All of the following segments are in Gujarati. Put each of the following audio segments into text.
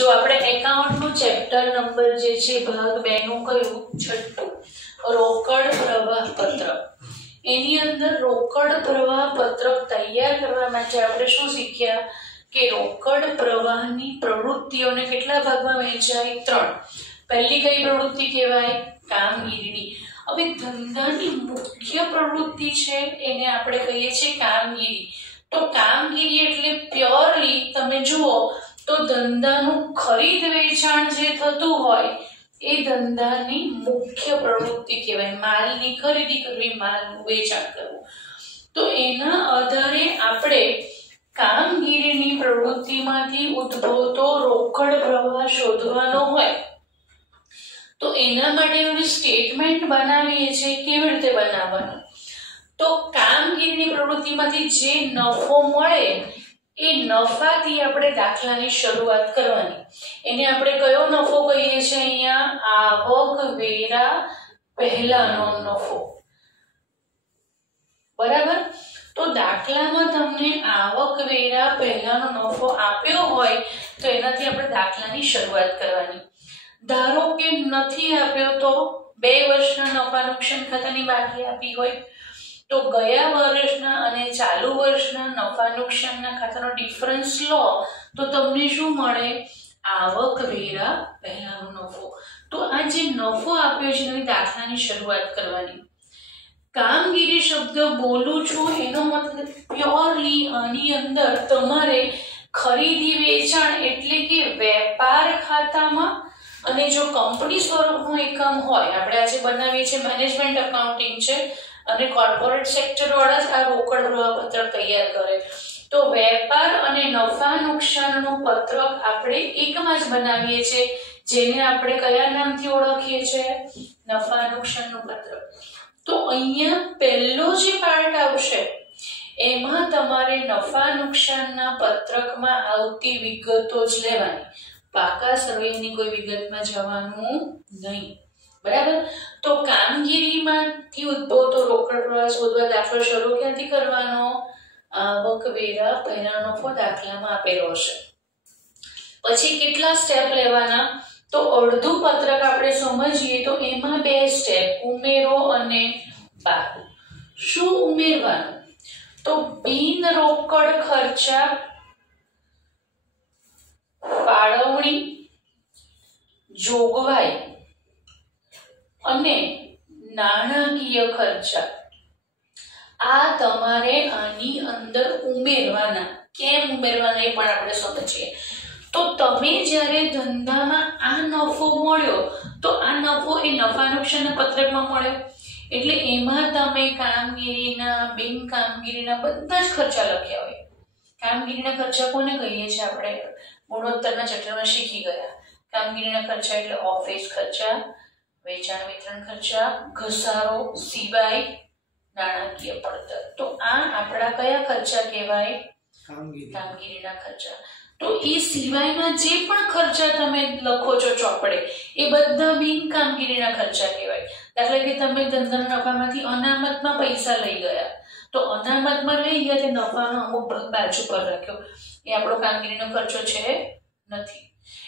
જો આપણે એકાઉન્ટનું ચેપ્ટર નંબર જે છે ભાગ 2 નું કયું છઠ્ઠું રોકડ પ્રવાહ પત્રક એની અંદર રોકડ પ્રવાહ પત્રક તૈયાર કરવા માટે આપણે શું શીખ્યા કે રોકડ પ્રવાહની પ્રવૃત્તિઓને કેટલા ભાગમાં વહેંચાય 3 પહેલી કઈ પ્રવૃત્તિ કહેવાય કામગીરીની હવે ધંધાની મુખ્ય પ્રવૃત્તિ છે એને આપણે કહીએ છીએ કામગીરી તો કામગીરી એટલે પ્યોરલી તમે જુઓ તો ધંધાનું ખરીદ વેચાણ જે થતું હોય એ ધંધાની મુખ્ય પ્રવૃત્તિ કહેવાય માલની ખરીદી કરવી માલનું વેચાણ કરવું તો એના આધારે આપણે કામગીરીની પ્રવૃત્તિમાંથી ઉદ્ભવતો રોકડ પ્રવાહ શોધવાનો હોય તો એના માટેનું સ્ટેટમેન્ટ બનાવીએ છીએ કેવી રીતે બનાવવાનું તો કામગીરીની પ્રવૃત્તિમાંથી જે નફો મળે એ નફાથી આપણે દાખલાની શરૂઆત કરવાની એને આપણે કયો નફો કહીએ છીએ અહીંયા આવક વેરા પહેલાનો નફો બરાબર તો દાખલામાં તમને આવક વેરા પહેલાનો નફો આપ્યો હોય તો એનાથી આપણે દાખલાની શરૂઆત કરવાની ધારો કે નથી આપ્યો તો 2 વર્ષના નફા નુકસાન ખાતાની બાકી આપી હોય તો ગયા વર્ષના અને ચાલુ વર્ષના નફા નુકસાનના ખાતાનો ડિફરન્સ લો તો તમને શું મળે આવક વેરા પહેલાનો નફો તો આ જે નફો આપ્યો છે એની દાખલાની શરૂઆત કરવાની કામગીરી શબ્દ બોલું છું એનો મતલબ પ્યોરલી આની અંદર તમારે ખરીદી વેચાણ એટલે કે વેપાર ખાતામાં અને જો કંપની સ્વરૂપનું એકમ હોય આપણે આજે બનાવીએ છીએ મેનેજમેન્ટ એકાઉન્ટિંગ છે અને કોર્પોરેટ સેક્ટર વાળા જ આ રોકડ પ્રવાહ પત્રક તૈયાર કરે તો વેપાર અને નફા નુકસાનનું પત્રક આપણે એકમાં જ બનાવીએ છીએ જેને આપણે કયા નામથી ઓળખીએ છીએ નફા નુકસાનનું પત્રક તો અહીંયા પહેલો જે પાર્ટ આવશે એમાં તમારે નફા નુકસાનના પત્રકમાં આવતી વિગતો જ લેવાની પાકા સર્વેની કોઈ વિગતમાં જવાનું નહીં બરાબર તો કામગીરીમાંથી ઉદ્ભવતો રોકડ પ્રવાહ શોધવા દાખલો શરૂ ક્યાંથી કરવાનો આવક વેરા પહેલાનો નફો દાખલામાં આપેલો હશે પછી કેટલા સ્ટેપ લેવાના તો અડધું પત્રક આપણે સમજીએ તો એમાં 2 સ્ટેપ ઉમેરો અને બાદ શું ઉમેરવાનું તો બિન રોકડ ખર્ચા ફાળવણી જોગવાઈ અને નાણાકીય ખર્ચા આ તમારે આની અંદર ઉમેરવાના કેમ ઉમેરવાના એ પણ આપણે સમજીએ તો તમે જ્યારે ધંધામાં આ નફો મળ્યો તો આ નફો એ નફા નુકસાનના પત્રકમાં મળ્યો એટલે એમાં તમે કામગીરીના બિન કામગીરીના બધા જ ખર્ચા લખ્યા હોય કામગીરીના ખર્ચા કોને કહીએ છીએ આપણે ગુણોત્તરના ચેપ્ટરમાં શીખી ગયા કામગીરીના ખર્ચા એટલે ઓફિસ ખર્ચા વેચાણ વિતરણ ખર્ચા ઘસારો સિવાય નાણાકીય પડતર તો આ આપણા કયા ખર્ચા કહેવાય કામગીરીના ખર્ચા તો એ સિવાયના જે પણ ખર્ચા તમે લખો છો ચોપડે એ બધા બિન કામગીરીના ખર્ચા કહેવાય દાખલા કે તમે ધંધાના નફામાંથી અનામતમાં પૈસા લઈ ગયા તો અનામતમાં લઈ ગયા તે નફાનો અમુક ભાગ બાજુ પર રાખ્યો એ આપણો કામગીરીનો ખર્ચો છે નથી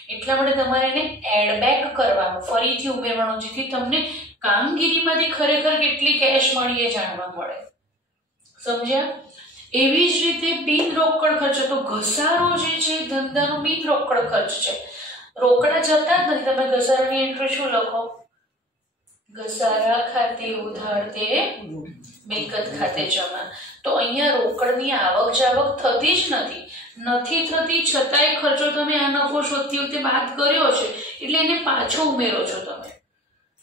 એટલા માટે તમારે એને એડ બેક કરવાનો ફરીથી ઉમેરવાનો જેથી તમને કામગીરીમાંથી ખરેખર કેટલી કેશ મળી એ જાણવા મળે સમજ્યા એવી જ રીતે બિન રોકડ ખર્ચો તો ઘસારો જે છે ધંધાનો બિન રોકડ ખર્ચ છે રોકડા જતા જ નથી તમે ઘસારાની એન્ટ્રી શું લખો ઘસારા ખાતે ઉધાર તે મિલકત ખાતે જમા તો અહીંયા રોકડની આવક જાવક થતી જ નથી થતી છતાંય ખર્ચો તમે આ નફો શોધતી વખતે બાદ કર્યો છે એટલે એને પાછો ઉમેરો છો તમે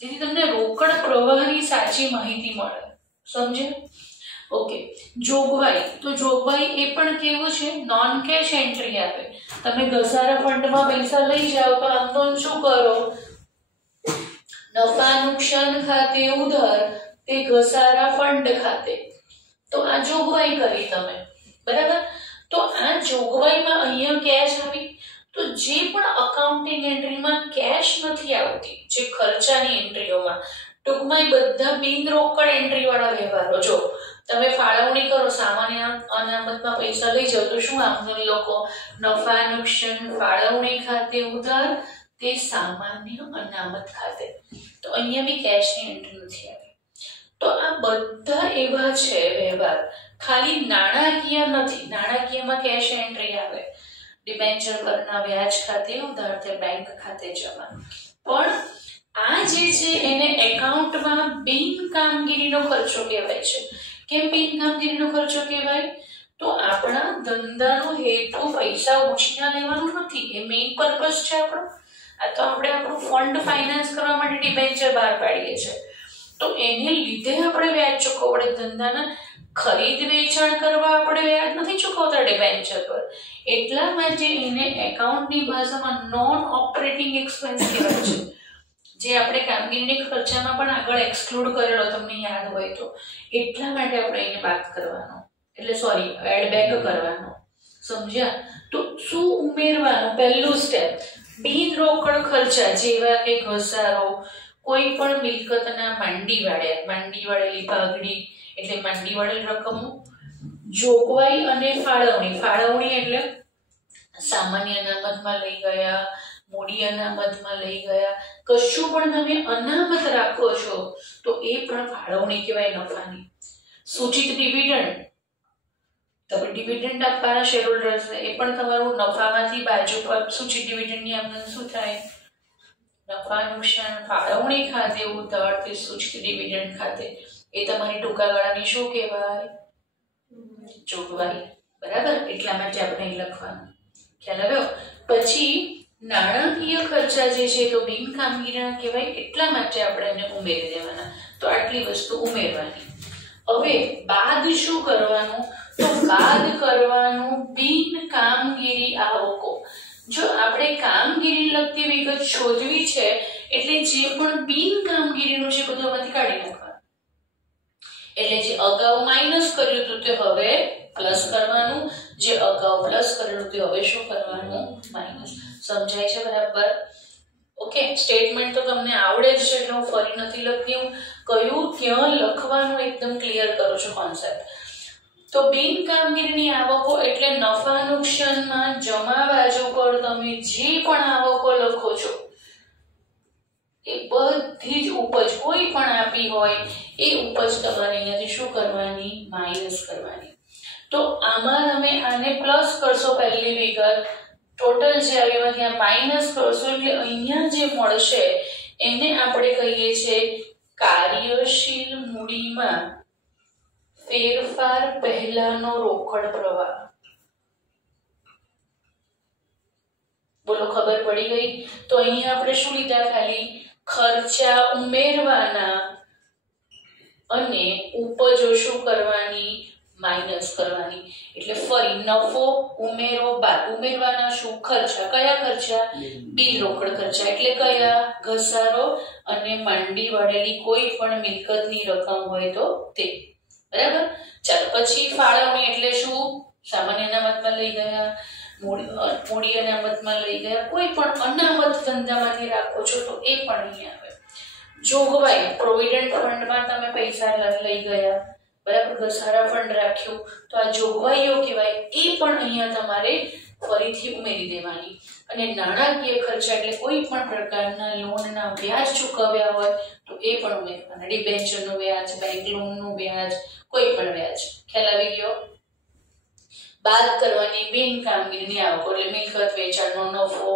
જેથી તમને રોકડ પ્રવાહની સાચી માહિતી મળે સમજે ઓકે જોગવાઈ તો જોગવાઈ એ પણ કેવું છે નોન કેશ એન્ટ્રી આપે તમે ઘસારા ફંડમાં પૈસા લઈ જાઓ તો આમ શું કરો નફા નુકસાન ખાતે ઉધાર તે ઘસારા ફંડ ખાતે તો આ જોગવાઈ કરી તમે બરાબર તો આ જોગવાઈમાં અહીંયા કેશ આવી તો જે પણ અકાઉન્ટિંગ એન્ટ્રીમાં કેશ નથી આવતી જે ખર્ચાની એન્ટ્રીઓમાં ટૂંકમાં બધા બિન રોકડ એન્ટ્રી વાળા વ્યવહારો જો તમે ફાળવણી કરો, સામાન્ય અનામતમાં પૈસા લઈ જાઓ તો શું આમદની લખો? નફા નુકસાન ફાળવણી ખાતે ઉધાર તે સામાન્ય અનામત ખાતે. તો અહીંયા બી કેશની એન્ટ્રી નથી આવી. તો આ બધા એવા છે વ્યવહાર, ખાલી નાણાકીય નથી. નાણાકીયમાં કેશ એન્ટ્રી આવે, ડિબેન્ચર પરના વ્યાજ ખાતે ઉધાર તે બેંક ખાતે જમા. પણ આ જે છે એને એકાઉન્ટમાં બિન કામગીરીનો ખર્ચો કહેવાય છે. કેમ બિન કામગીરીનો ખર્ચો કહેવાય? તો આપણા ધંધાનો હેતુ પૈસા ઉછીના લેવાનું નથી, એ મેઇન પર્પસ છે આપણો. આ તો આપણે આપણું ફંડ ફાઇનાન્સ કરવા માટે ડિબેન્ચર બહાર પાડીએ છીએ, તો એને લીધે આપણે વ્યાજ ચૂકવવું પડે. ધંધાના ખરીદ વેચાણ કરવા આપણે વ્યાજ નથી ચૂકવતા ડિબેન્ચર પર. એટલા માટે એને એકાઉન્ટની ભાષામાં નોન ઓપરેટિંગ એક્સપેન્સ કહેવાય છે, જે આપણે કામગીરીની ખર્ચામાં પણ આગળ એક્સક્લુડ કરેલો, તમને યાદ હોય તો. એટલા માટે આપણે એને વાત કરવાનો, એટલે સોરી એડ બેક કરવાનો. સમજ્યા? તો શું ઉમેરવાનું? પહેલું સ્ટેપ, બિન રોકડ ખર્ચા જેવા કે ઘસારો, કોઈ પણ મિલકતના માંડી વાળેલી ભાગડી એટલે માંડી વાળેલી રકમો, જોગવાઈ અને ફાળવણી. ફાળવણી એટલે સામાન્ય અનામતમાં લઈ ગયા, મૂડી અનામતમાં લઈ ગયા, કશું પણ તમે અનામત રાખો છો તો એ પણ ફાળવણી કહેવાય નફાની. સૂચિત ડિવિડન્ડ, તમે ડિવિડન્ડ આપવાના શેર હોલ્ડર્સને, એ પણ તમારું નફામાંથી બાજુ પર સૂચિત ડિવિડન્ડની આમદન શું થાય? નફા નુકસાન ફાળવણી ખાતે ઉધાર તે સૂચિત ડિવિડન્ડ ખાતે. એ તમારી ટૂંકા ગાળાની શું કહેવાય? જોગવાઈ. બરાબર? એટલા માટે આપણે અહીં લખવાનું. ખ્યાલ આવ્યો? પછી નાણાકીય ખર્ચા જે છે તો બિન કામગીરીના કહેવાય, એટલા માટે આપણે એને ઉમેરી દેવાના. તો આટલી વસ્તુ ઉમેરવાની. હવે બાદ શું કરવાનું? તો બાદ કરવાનું બિન કામગીરી આવકો. જો આપણે કામગીરી લગતી વિગત શોધવી છે એટલે જે પણ બિન કામગીરીનું છે બધું આમાંથી કાઢી નાખવાનું. એટલે જે અગાઉ માઇનસ કર્યું હતું તે હવે પ્લસ કરવાનું, જે અગાઉ પ્લસ કરેલું તે હવે શું કરવાનું? માઇનસ. સમજાય છે બરાબર? ઓકે, સ્ટેટમેન્ટ તો તમને આવડે જ છે એટલે હું ફરી નથી લખતી. હું કયું ક્યાં લખવાનું એકદમ ક્લિયર કરું છું કોન્સેપ્ટ. તો બિન કામગીરીની આવકો એટલે નફા નુકસાનમાં જમા બાજુ પર તમે જે પણ આવકો લખો છો એ બધી જ ઉપજ કોઈ પણ આપી હોય એ ઉપજ તમારે અહીંયાથી શું કરવાની? માઇનસ કરવાની. તો આમાં તમે આને પ્લસ કરશો પહેલી વિગત, ટોટલ જે આવ્યું ત્યાં માઇનસ કરશો એટલે અહીંયા જે મળશે એને આપણે કહીએ છીએ કાર્યશીલ મૂડીમાં ફેરફાર પહેલાનો રોકડ પ્રવાહ. બોલો, ખબર પડી ગઈ? તો અહીંયા આપણે શું લીધા? ખાલી ખર્ચા ઉમેરવાના અને ઉપજો શું કરવાની? માઇનસ કરવાની. એટલે ફરી નફો ઉમેરો બાદ ઉમેરવાના શું? ખર્ચા. કયા ખર્ચા? બિન રોકડ ખર્ચા. એટલે કયા? ઘસારો અને માંડી વાળેલી કોઈ પણ મિલકતની રકમ હોય તો તે. બરાબર? ચાલો, પછી ફાળવણી એટલે શું? સામાન્ય અનામતમાં લઈ ગયા, મૂડી અનામતમાં લઈ ગયા, કોઈ પણ અનામત ધંધામાંથી રાખો છો તો એ પણ અહીં આવે. જોગવાઈ, પ્રોવિડન્ટ ફંડમાં તમે પૈસા લઈ ગયા, બરાબર, ઘસારા ફંડ રાખ્યું તો આ જોગવાઈઓ કહેવાય, એ પણ અહીંયા તમારે ફરીથી ઉમેરી દેવાની. અને નાણાકીય ખર્ચા એટલે કોઈ પણ પ્રકારના લોનના વ્યાજ ચૂકવ્યા હોય તો એ પણ ઉમેરવાના. ડિબેન્ચરનું વ્યાજ, બેંક લોનનું વ્યાજ, કોઈ પણ વ્યાજ. ખ્યાલ આવી ગયો? બાદ કરવાની બિન કામગીરીની આવકો એટલે મિલકત વેચાણનો નફો,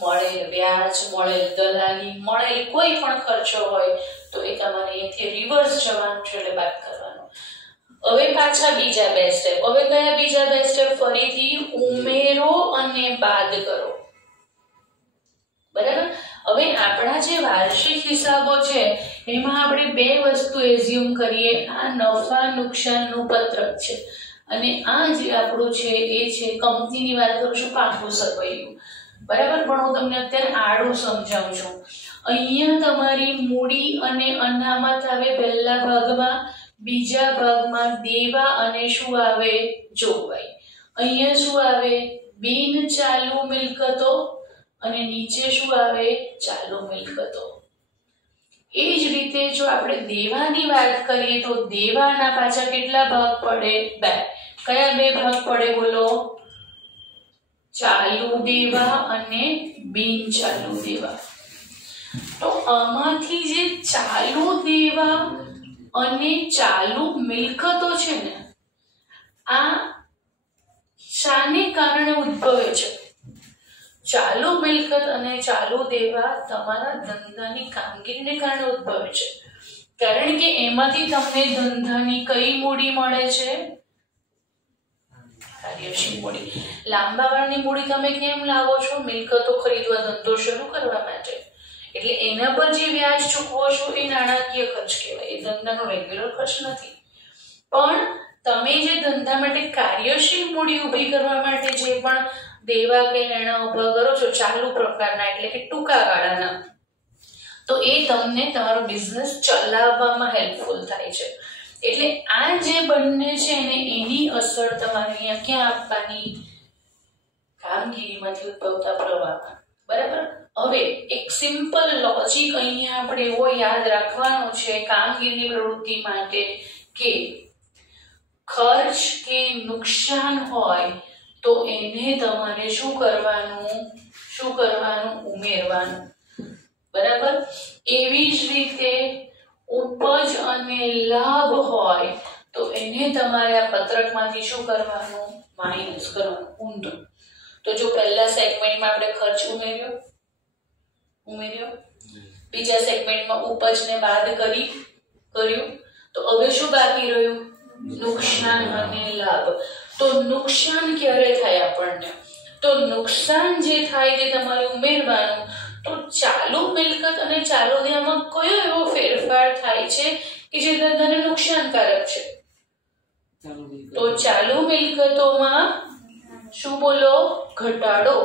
મળેલ વ્યાજ, મળેલ દલાલી, મળેલ કોઈ પણ ખર્ચો હોય તો એ તમારે અહીંયાથી રિવર્સ જવાનું છે એટલે બાદ કરવાનું. હવે પાછા બીજા બે સ્ટેપ. હવે કયા બીજા બે સ્ટેપ? ફરીથી ઉમેરો અને બાદ કરો. બરાબર? હવે આપણા જે વાર્ષિક હિસાબો છે એમાં આપણે બે વસ્તુ એઝ્યુમ કરીએ. આ નફા નુકસાનનું પત્રક છે અને આ જે આપણું છે એ છે કંપનીની વાત કરું છું, પાકું સરવૈયું. બરાબર? પણ હું તમને અત્યારે આડું સમજાવું છું. અહીંયા તમારી મૂડી અને અનામત આવે પહેલા ભાગમાં, બીજા ભાગમાં દેવા અને શું આવે? જોગવાઈ. અહીંયા શું આવે? બિન ચાલુ મિલકતો અને નીચે શું આવે? ચાલુ મિલકતો. એ જ રીતે જો આપણે દેવાની વાત કરીએ તો દેવાના પાછા કેટલા ભાગ પડે? 2. કયા 2 ભાગ પડે બોલો? ચાલુ દેવા અને બિન ચાલુ દેવા. તો આમાંથી જે ચાલુ દેવા અને ચાલુ મિલકતો છે ને, આ શાને કારણે ઉદ્ભવે છે? ચાલુ મિલકત અને ચાલુ દેવા તમારા ધંધાની કામગીરીને કારણે ઉદ્ભવે છે. કારણ કે એમાંથી તમને ધંધાની કઈ મૂડી મળે છે? કાર્યશીલ મૂડી. લાંબા ગાળાની મૂડી તમે કેમ લાવો છો? મિલકતો ખરીદવા, ધંધો શરૂ કરવા માટે. એટલે એના પર જે વ્યાજ ચૂકવો છો એ નાણાકીય ખર્ચ કહેવાય. એ ધંધાનો રેગ્યુલર ખર્ચ નથી. પણ તમે જે ધંધા માટે કાર્યશીલ મૂડી ઊભી કરવા માટે જે પણ દેવા કે નાણાં ઊભા કરો છો ચાલુ પ્રકારના, એટલે કે ટૂંકા ગાળાના, તો એ તમને તમારો બિઝનેસ ચલાવવામાં હેલ્પફુલ થાય છે. એટલે આ જે બંને છે ને એની અસર તમારે અહીંયા ક્યાં આપવાની? કામગીરીમાંથી ઉદ્ભવતા પ્રવાહમાં. બરાબર. હવે એક સિમ્પલ લોજિક અહીંયા આપણે એવો યાદ રાખવાનો છે કામગીરીની પ્રવૃત્તિ માટે કે ખર્ચ કે નુકસાન હોય તો એને તમારે શું કરવાનું? ઉમેરવાનું. બરાબર. એવી જ રીતે ઉપજ અને લાભ હોય તો એને તમારે આ પત્રકમાંથી શું કરવાનું? માઇનસ કરવાનું. ઊંધું. તો જો પહેલા સેગમેન્ટમાં આપણે ખર્ચ ઉમેર્યો, બીજા સેગમેન્ટમાં ઉપજને બાદ કર્યું, તો હવે શું બાકી રહ્યું? નુકસાન અને લાભ. તો નુકસાન ક્યારે થાય આપણને? તો નુકસાન જે થાય તે તમારે ઉમેરવાનું. તો ચાલુ મિલકત અને ચાલુ દેવામાં કયો એવો ફેરફાર થાય છે કે જે ધંધાને નુકસાનકારક છે? તો ચાલુ મિલકતોમાં શું બોલો? ઘટાડો.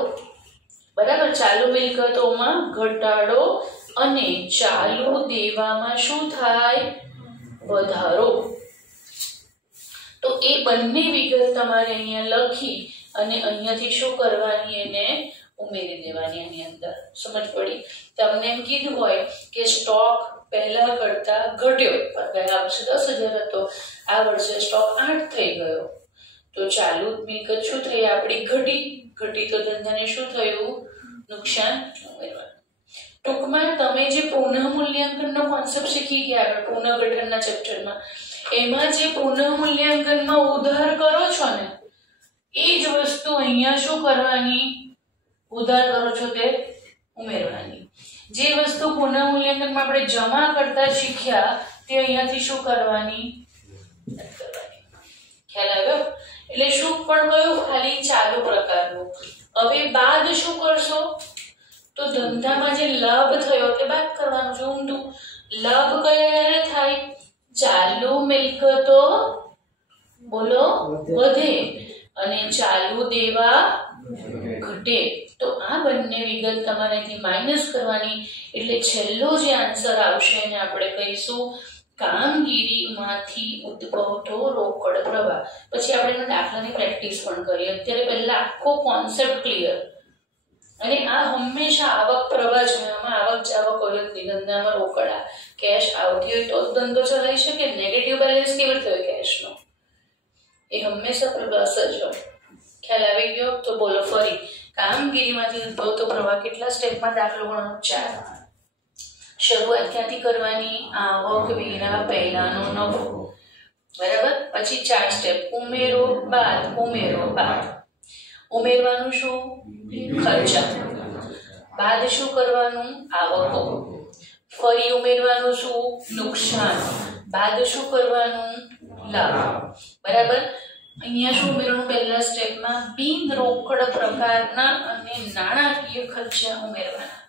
બરાબર. ચાલુ મિલકતોમાં ઘટાડો અને ચાલુ દેવામાં શું થાય? વધારો. તો એ બંને વિગત તમારે અહીંયા લખી અને અહીંયાથી શું કરવાની? એને ઉમેરી દેવાની આની અંદર. સમજ પડી? તમને એમ કીધું હોય કે સ્ટોક પહેલા કરતા ઘટ્યો, ગયા વર્ષે 10,000 હતો, આ વર્ષે સ્ટોક 8 થઈ ગયો, તો ચાલુ મિલકત શું થઈ? આપણી ઘટી. તો ધંધાને શું થયું? નુકસાન ઉમેરવાનું. ટૂંકમાં તમે જે પુનઃમૂલ્યાંકનનો કોન્સેપ્ટ શીખી ગયા પુનઃગઠનના ચેપ્ટરમાં, એમાં જે પુનઃમૂલ્યાંકનમાં ઉધાર કરો છો ને એ જ વસ્તુ અહીંયા શું કરવાની? ઉધાર કરો છો તે ઉમેરવાની. જે વસ્તુ પુનઃમૂલ્યાંકનમાં આપણે જમા કરતા શીખ્યા તે અહીંયાથી શું કરવાની? ખ્યાલ આવ્યો? એટલે શું પણ કયું? ખાલી ચાલુ પ્રકારનું. હવે બાદ શું કરશો? તો ધંધામાં જે લાભ થયો તે બાદ કરવાનું છે. ઊંધું. લાભ કયારે થાય? ચાલુ મિલકતો બોલો વધે અને ચાલુ દેવા ઘટે. તો આ બંને વિગત તમારેથી માઇનસ કરવાની. એટલે છેલ્લો જે આન્સર આવશે એને આપણે કહીશું કામગીરીમાંથી ઉદ્ભવતો રોકડ પ્રવાહ. પછી આપણે એના દાખલાની પ્રેક્ટિસ પણ કરીએ. અત્યારે પહેલા આખો કોન્સેપ્ટ ક્લિયર. અને આ હંમેશા આવક પ્રવાહ જોવામાં, આવક જાવક હોય ધંધામાં રોકડા કેશ આવતી હોય તો ધંધો ચલાવી શકે. નેગેટિવ બેલેન્સ કેવી રીતે હોય કેશનો? એ હંમેશા પ્લસ જ હોય. ખ્યાલ આવી ગયો? તો બોલો ફરી. કામગીરીમાંથી ઉદ્ભવતો પ્રવાહ કેટલા સ્ટેપમાં દાખલો ગણવાનો? 4. શરૂઆત ક્યાંથી કરવાની? આવક વેરા પહેલાનો નફો. બરાબર. પછી 4 સ્ટેપ. ઉમેરો બાદ. ઉમેરવાનું શું? ખર્ચા. બાદ શું કરવાનું? આવકો. ફરી ઉમેરવાનું શું? નુકસાન. બાદ શું કરવાનું? લાભ. બરાબર. અહીંયા શું ઉમેરવાનું? પહેલા સ્ટેપમાં બિન રોકડ પ્રકારના અને નાણાકીય ખર્ચા ઉમેરવાના.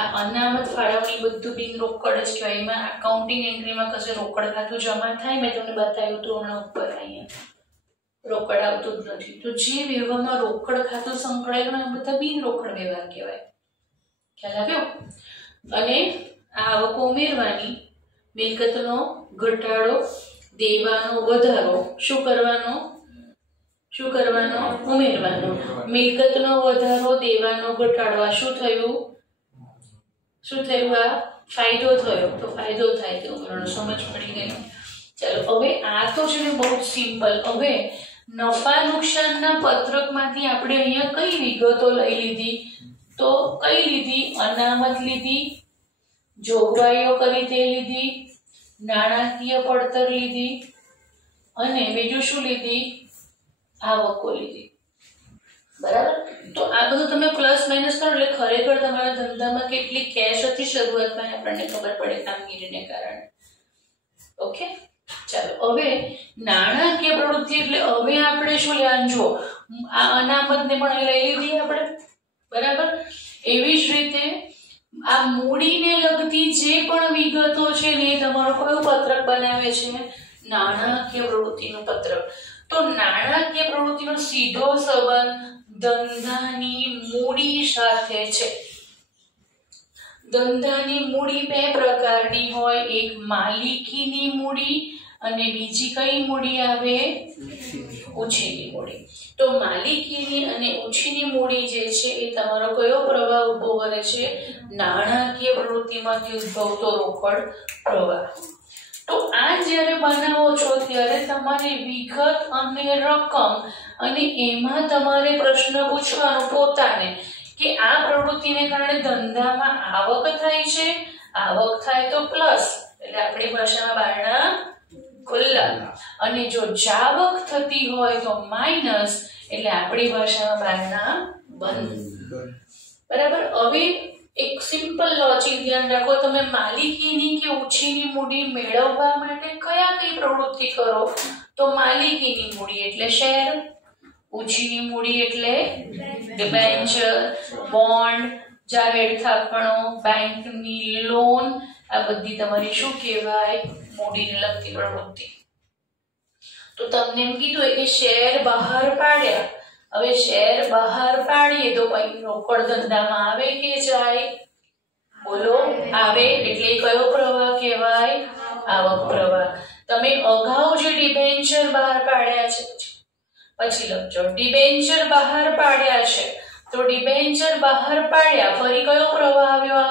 આ અનામત ફાળવણી બધું બિન રોકડ જ કહેવાય. એમાં એકાઉન્ટિંગ એન્ટ્રીમાં કશે રોકડ ખાતું જમા થાય, મેં તમને બતાવ્યું હતું હમણાં ઉપર. અહીંયા રોકડ આવતું જ નથી. તો જે વ્યવહારમાં રોકડ ખાતું સંકળાયેલું એ બધા બિન રોકડ વ્યવહાર કહેવાય. ખ્યાલ આવ્યો? અને આવકો ઉમેરવાની, મિલકતનો ઘટાડો, દેવાનો વધારો શું કરવાનો? ઉમેરવાનો. મિલકતનો વધારો, દેવાનો ઘટાડો. આ શું થયું? આ ફાયદો થયો તો ફાયદો થાય તો ઉમેરવાનો સમજ પડી ગઈ. ચાલો હવે આ તો છે ને બહુ સિમ્પલ. હવે નફા નુકસાનના પત્રકમાંથી આપણે અહીંયા કઈ વિગતો લઈ લીધી? તો કઈ લીધી? અનામત લીધી, જોગવાઈઓ કરી તે લીધી, નાણાકીય પડતર લીધી અને બીજું શું લીધી? આવકો લીધી. બરાબર. તો આ બધું તમે પ્લસ માઇનસ કરો એટલે ખરેખર તમારા ધંધામાં કેટલી કેશ હતી શરૂઆતમાં આપણને ખબર પડે કામગીરીને કારણે. ઓકે, ચાલો હવે નાણાકીય પ્રવૃત્તિ એટલે હવે આપણે શું લેવાનું? જુઓ, આ અનામતને પણ લઈ લીધી આપણે. બરાબર. એવી જ રીતે આ મૂડીને લગતી જે પણ વિગતો છે ને એ તમારો કયું પત્રક બનાવે છે? નાણાકીય પ્રવૃત્તિનું પત્રક. તો નાણાકીય પ્રવૃત્તિનો સીધો સંબંધ ધંધાની મૂડી સાથે છે. ધંધાની મૂડી બે પ્રકારની હોય, એક માલિકીની મૂડી અને બીજી કઈ મૂડી આવે? ઉછીની મૂડી. તો માલિકીની અને ઉછીની મૂડી જે છે એ તમારો કયો પ્રવાહ ઉભો કરે છે? નાણાકીય પ્રવૃત્તિમાંથી ઉદ્ભવતો રોકડ પ્રવાહ. તો આ જ્યારે બનાવો છો ત્યારે તમારી વિગત અને રકમ અને એમાં તમારે પ્રશ્ન પૂછવાનો પોતાને કે આ પ્રવૃત્તિને કારણે ધંધામાં આવક થાય છે. આવક થાય તો પ્લસ એટલે આપણી ભાષામાં બારણા ખુલ્લા, અને જો જાવક થતી હોય તો માઇનસ એટલે આપણી ભાષામાં બારણા બંધ. બરાબર. હવે એક સિમ્પલ લોજિક ધ્યાન રાખો. તમે માલિકીની કે ઉછીની મૂડી મેળવવા માટે કઈ પ્રવૃત્તિ કરો? તો માલિકીની મૂડી એટલે શેર, ઉછીની મૂડી એટલે ડિબેન્ચર, બોન્ડ, જાહેર થાપણો, બેંકની લોન. આ બધી તમારી શું કહેવાય? મૂડીને લગતી પ્રવૃત્તિ. તો તમને એમ કીધું કે શેર બહાર પાડ્યા. હવે શેર બહાર પાડીએ તો પછી રોકડ ધંધામાં આવે કે જાય? બોલો, આવે. એટલે કયો પ્રવાહ કહેવાય? આવક પ્રવાહ. તમે અગાઉ જે ડિબેન્ચર બહાર પાડ્યા છે પછી લખજો. ડિબેન્ચર બહાર પાડ્યા છે તો ડિબેન્ચર બહાર પાડ્યા ફરી કયો પ્રવાહ આવ્યો?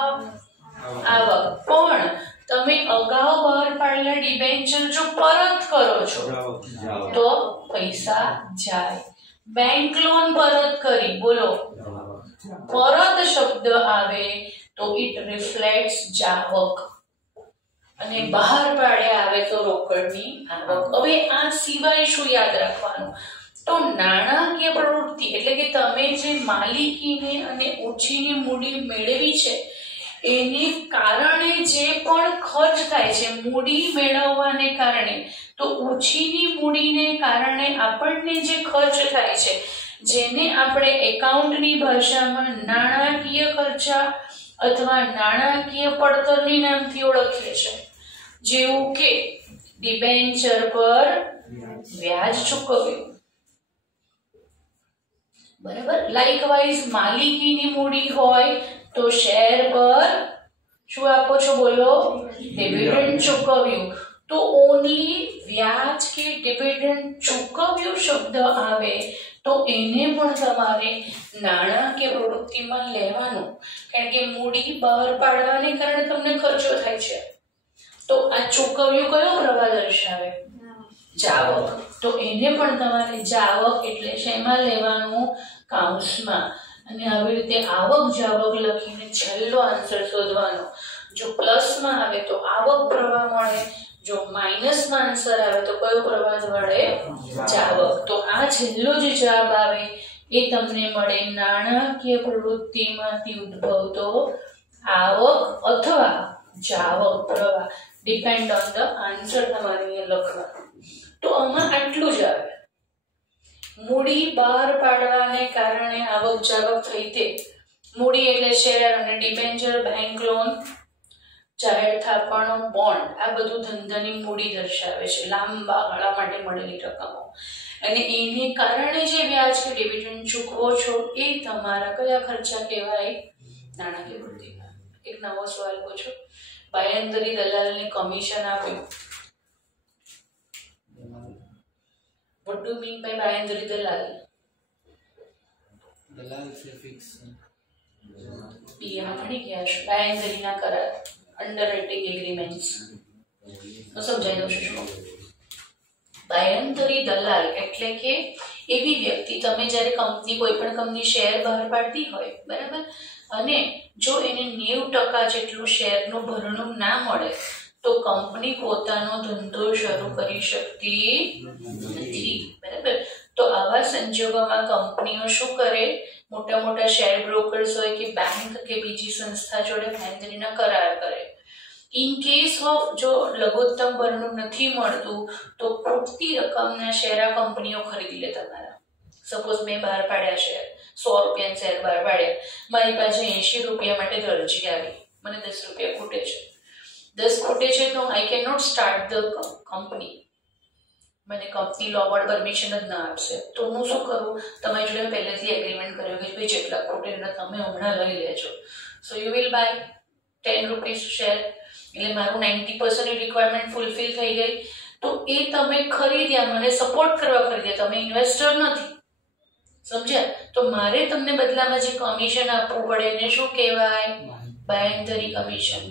આવક. પણ તમે અગાઉ બહાર પાડેલા ડિબેન્ચર જો પરત કરો છો તો પૈસા જાય. બેંક લોન પરત કરી, બોલો, પરત શબ્દ આવે તો ઇટ રિફ્લેક્ટ્સ જાવક, અને બહાર પાડ્યા આવે તો રોકડની આવક. હવે આ સિવાય શું યાદ રાખવાનું? તો નાણાકીય પ્રવૃત્તિ એટલે કે તમે જે માલિકીને અને ઉછીની મૂડી મેળવી છે એને કારણે જે પણ ખર્ચ થાય છે મૂડી મેળવવાને કારણે, તો ઉછીની મૂડીને કારણે આપણને જે ખર્ચ થાય છે જેને આપણે એકાઉન્ટની ભાષામાં નાણાકીય ખર્ચા અથવા નાણાકીય પડતરની નામથી ઓળખીએ છીએ. જેવું કે ડિબેન્ચર પર વ્યાજ ચૂકવ્યું. બરાબર. લાઇકવાઇઝ માલિકીની મૂડી હોય તો શેર પર શું આપો છો? બોલો, ડિવિડન્ડ ચૂકવ્યું. તો ઓનલી વ્યાજ કે ડિવિડન્ડ ચૂકવ્યું શબ્દ આવે તો એને પણ તમારે નાણાકીય પ્રવૃત્તિમાં લેવાનું, કારણ કે મૂડી બહાર પાડવાને કારણે તમને ખર્ચો થાય છે. તો આ ચૂકવ્યું કયો પ્રવાહ દર્શાવે? જાવક. તો એને પણ તમારે જાવક એટલે શેમાં લેવાનું? કાઉન્સમાં. અને આવી રીતે આવક જાવક લખીને છેલ્લો આન્સર શોધવાનો. જો પ્લસમાં આવે તો આવક પ્રવાહ મળે, જો માઇનસમાં આન્સર આવે તો કયો પ્રવાહ મળે? જાવક. તો આ છેલ્લો જે જવાબ આવે એ તમને મળે નાણાકીય પ્રવૃત્તિમાંથી ઉદ્ભવતો આવક અથવા જાવક પ્રવાહ. ડિપેન્ડ ઓન ધ આન્સર તમારે અહીંયા લખવાનું. તો આમાં આટલું જ આવે. મૂડી બહાર પાડવાને કારણે આવક જાવક થઈ તે. મૂડી એટલે શેર અને ડિબેન્ચર, બેંક લોન, જાહેર થાપણો, બોન્ડ. આ બધું ધંધાની મૂડી દર્શાવે છે, લાંબા ગાળા માટે મળેલી રકમો. અને એને કારણે જે વ્યાજ કે ડિવિડન્ડ ચૂકવો છો એ તમારા કયા ખર્ચા કહેવાય? નાણાકીય વૃદ્ધિમાં. એક નવો સવાલ પૂછો. બાયંદરી દલાલને કમિશન આપ્યું. What do you mean by બાયંદરી દલાલ? દલાલ છે ફિક્સ. પીએમ ભણી ગયા છો. બાયંદરીના કરાર અંડરરાઇટિંગ એગ્રીમેન્ટ્સ. તો સમજાઈ દઉં છું. બાયંતરી દલાલ એટલે કે એવી વ્યક્તિ, તમે જ્યારે કોઈ પણ કંપની શેર બહાર પાડતી હોય, બરાબર, અને જો એને 90% જેટલું શેરનું ભરણું ના મળે તો કંપની પોતાનો ધંધો શરૂ કરી શકતી નથી, બરાબર. તો આવા સંજોગોમાં કંપનીઓ શું કરે? મોટા મોટા શેર બ્રોકર્સ હોય કે બેંક કે બીજી સંસ્થા જોડે બાંહેધરીના કરાર કરે. ઇન કેસ ઓફ જો લઘુત્તમ ભરણું નથી મળતું તો પૂરતી રકમના શેર આ કંપનીઓ ખરીદી લે તમારા. સપોઝ મેં બહાર પાડ્યા શેર, 100 રૂપિયાના શેર બહાર પાડ્યા, મારી પાસે 80 રૂપિયા માટે અરજી આવી, મને 10 રૂપિયા ખૂટે છે. 10 ખૂટે છે તો I can not start the company. મને કંપની લો બોર્ડ પરમિશન જ ના આપશે. તો હું શું કરું? તમારી જોડે પહેલેથી એગ્રીમેન્ટ કર્યો કે ભાઈ જેટલા ખૂટે એટલા તમે હમણાં લઈ લેજો. So you will buy 10 rupees share, એટલે મારું 90% રિક્વાયરમેન્ટ ફૂલફિલ થઈ ગઈ. તો એ તમે ખરીદ્યા, મને સપોર્ટ કરવા ખરીદ્યા, તમે ઇન્વેસ્ટર નથી, સમજ્યા? તો મારે તમને બદલામાં જે કમિશન આપવું પડે એને શું કહેવાય? બાંહેધરી કમિશન.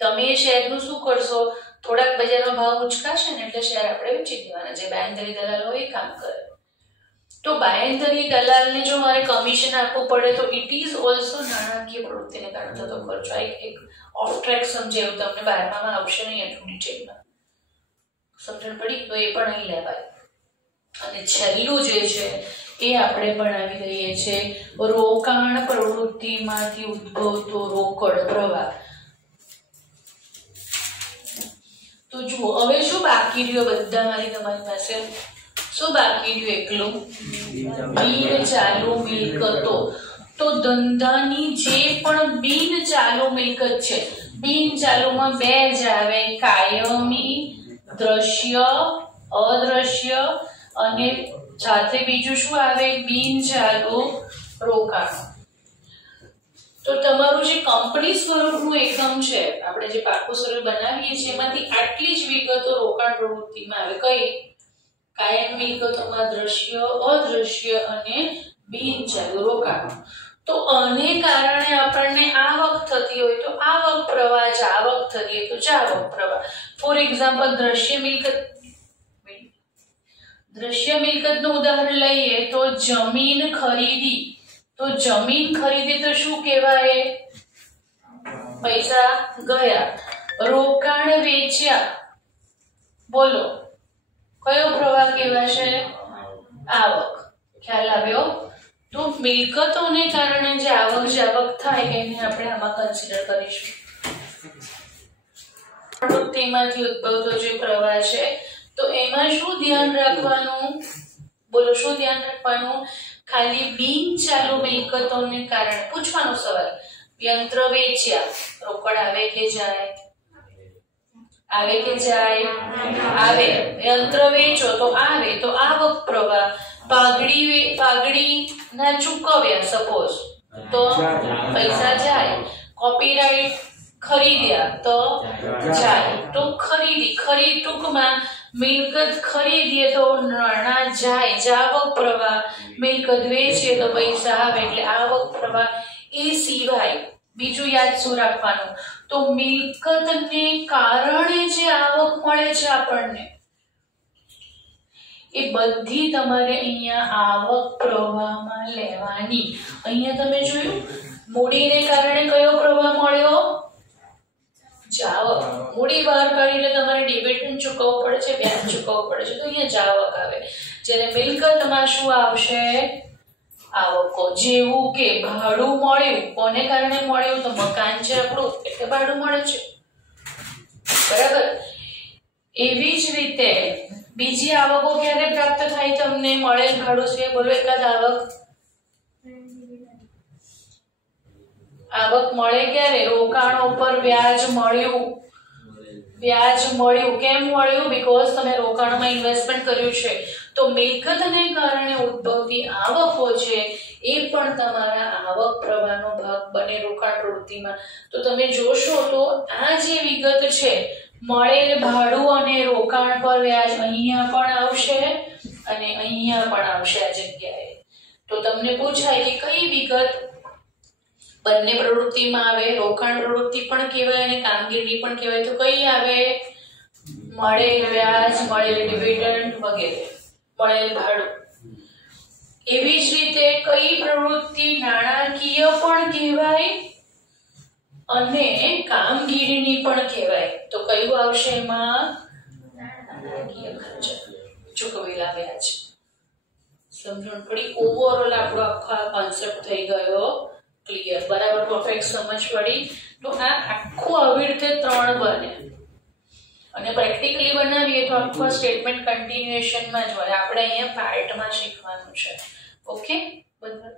તમે એ શેરનું શું કરશો? થોડાક બજારમાં ભાવ ઉચકાશે ને એટલે શેર આપણે વેચી દેવાના. જે બાંહેધરી દલાલ હોય એ કામ કરે. તો બાંહેધરી દલાલને જો મારે કમિશન આપવું પડે તો ઇટ ઇઝ ઓલ્સો નાણાકીય પ્રવૃત્તિને કારણે થતો ખર્ચો. આ એક ઓફ ટ્રેક સમજાયું તમને, 12માં આવશે નહીં એટલું ડિટેલમાં. સમજણ પડી? તો એ પણ અહીં લેવાય. અને છેલ્લું જે છે એ આપણે ભણાવી દઈએ છીએ રોકાણ પ્રવૃત્તિમાંથી ઉદ્ભવતો રોકડ પ્રવાહ. તો જુઓ હવે શું બાકી રહ્યો બધા મારી તમારી પાસે? શું બાકી રહ્યું? એકલું બિન ચાલુ મિલકતો. તો ધંધાની જે પણ બિન ચાલુ મિલકત છે, બિન ચાલુમાં બે જ આવે, કાયમી, દ્રશ્ય, અદ્રશ્ય, અને સાથે બીજું શું આવે? બિન ચાલુ રોકાણ. તો તમારું જે કંપની સ્વરૂપનું એકમ છે, આપણે જે પાકું સ્વરૂપ બનાવીએ છીએ, એમાંથી આટલી જ વિગતો રોકાણ પ્રવૃત્તિમાં આવે. કઈ? કાયમ મિલકતોમાં દ્રશ્ય, અદ્રશ્ય અને બિન ચાલુ રોકાણ. તો આને કારણે આપણને આવક થતી હોય તો આવક પ્રવાહ, જાવક થતી હોય તો જાવક પ્રવાહ. ફોર એક્ઝામ્પલ દ્રશ્ય મિલકતનું ઉદાહરણ લઈએ તો જમીન ખરીદી. તો જમીન ખરીદી તો શું કહેવાય? પૈસા ગયા. રોકાણ વેચ્યા, બોલો કયો પ્રવાહ કહેવાશે? આવક. ખ્યાલ આવ્યો? તો મિલકતોને કારણે જે આવક જાવક થાય એને આપણે આમાં કન્સિડર કરીશું. પ્રવૃત્તિમાંથી ઉદ્ભવતો જે પ્રવાહ છે તો એમાં શું ધ્યાન રાખવાનું? બોલો શું ધ્યાન રાખવાનું? ખાલી બિન ચાલુ મિલકતોને કારણે પૂછવાનો સવાલ. યંત્ર વેચ્યા, રોકડ આવે કે જાય? આવે કે જાય? આવે. યંત્ર વેચો તો આવે, તો આવક પ્રવાહ. પાઘડી ના ચૂકવ્યા સપોઝ તો પૈસા જાય. કોપીરાઇટ ખરીદ્યા તો જાય. તો ખરીદ ટૂંકમાં મિલકત ખરીદીએ તો નાણાં જાય, જાવક પ્રવાહ. મિલકત વેચીએ તો પૈસા આવે એટલે આવક પ્રવાહ. એ સિવાય બીજું યાદ શું રાખવાનું? તો મિલકતને કારણે જે આવક મળે છે આપણને, એ બધી તમારે અહીંયા આવક પ્રવાહમાં લેવાની. અહીંયા તમે જોયું મૂડીને કારણે કયો પ્રવાહ મળ્યો? જાવક. મૂડી બહાર કાઢીને તમારે ડિવિડન્ડ ચૂકવવું પડે છે, વ્યાજ ચૂકવવું પડે છે, તો અહીંયા જાવક આવે. જ્યારે મિલકતમાં શું આવશે? આવકો. જેવું કે ભાડું મળ્યું, કોને કારણે મળ્યું? તો મકાન છે આપણું એટલે ભાડું મળે છે, બરાબર. એવી જ રીતે બીજી આવકો ક્યારે પ્રાપ્ત થાય તમને? મળેલ ભાડું છે, બોલો એકાદ આવક. આવક મળે ક્યારે? રોકાણો પર વ્યાજ મળ્યું. વ્યાજ મળ્યું. કેમ મળ્યું? બીકોઝ તમે રોકાણમાં ઇન્વેસ્ટમેન્ટ કર્યું છે. તો મિલકતને કારણે ઉદ્ભવતી આવકો છે એ પણ તમારા આવક પ્રવાહનો ભાગ બને રોકાણ પ્રવૃત્તિમાં. તો તમે જોશો તો આ જે વિગત છે, મળેલ ભાડું અને રોકાણ પર વ્યાજ અહીંયા પણ આવશે અને અહીંયા પણ આવશે આ જગ્યાએ. તો તમને પૂછાય કે કઈ વિગત? બંને પ્રવૃત્તિમાં આવે. રોકાણ પ્રવૃત્તિ પણ કહેવાય અને કામગીરી પણ કહેવાય. તો કઈ આવે? મળેલ વ્યાજ, મળેલ ડિવિડન્ડ વગેરે, મળેલ ભાડું. એવી જ રીતે કઈ પ્રવૃત્તિ નાણાકીય પણ કહેવાય અને કામગીરીની પણ કહેવાય. તો કયું આવશે એમાં? નાણાકીય ખર્ચ, ચૂકવેલા વ્યાજ. સમજણ પડી? ઓવરઓલ આપણો આખો કોન્સેપ્ટ થઈ ગયો ક્લિયર. બરાબર, પરફેક્ટ સમજ પડી. તો આ આખું આવી રીતે 3 બને અને પ્રેક્ટિકલી બનાવીએ તો આખો સ્ટેટમેન્ટ કન્ટિન્યુએશનમાં જ હોય. આપણે અહીંયા પાર્ટમાં શીખવાનું છે. ઓકે, બરાબર.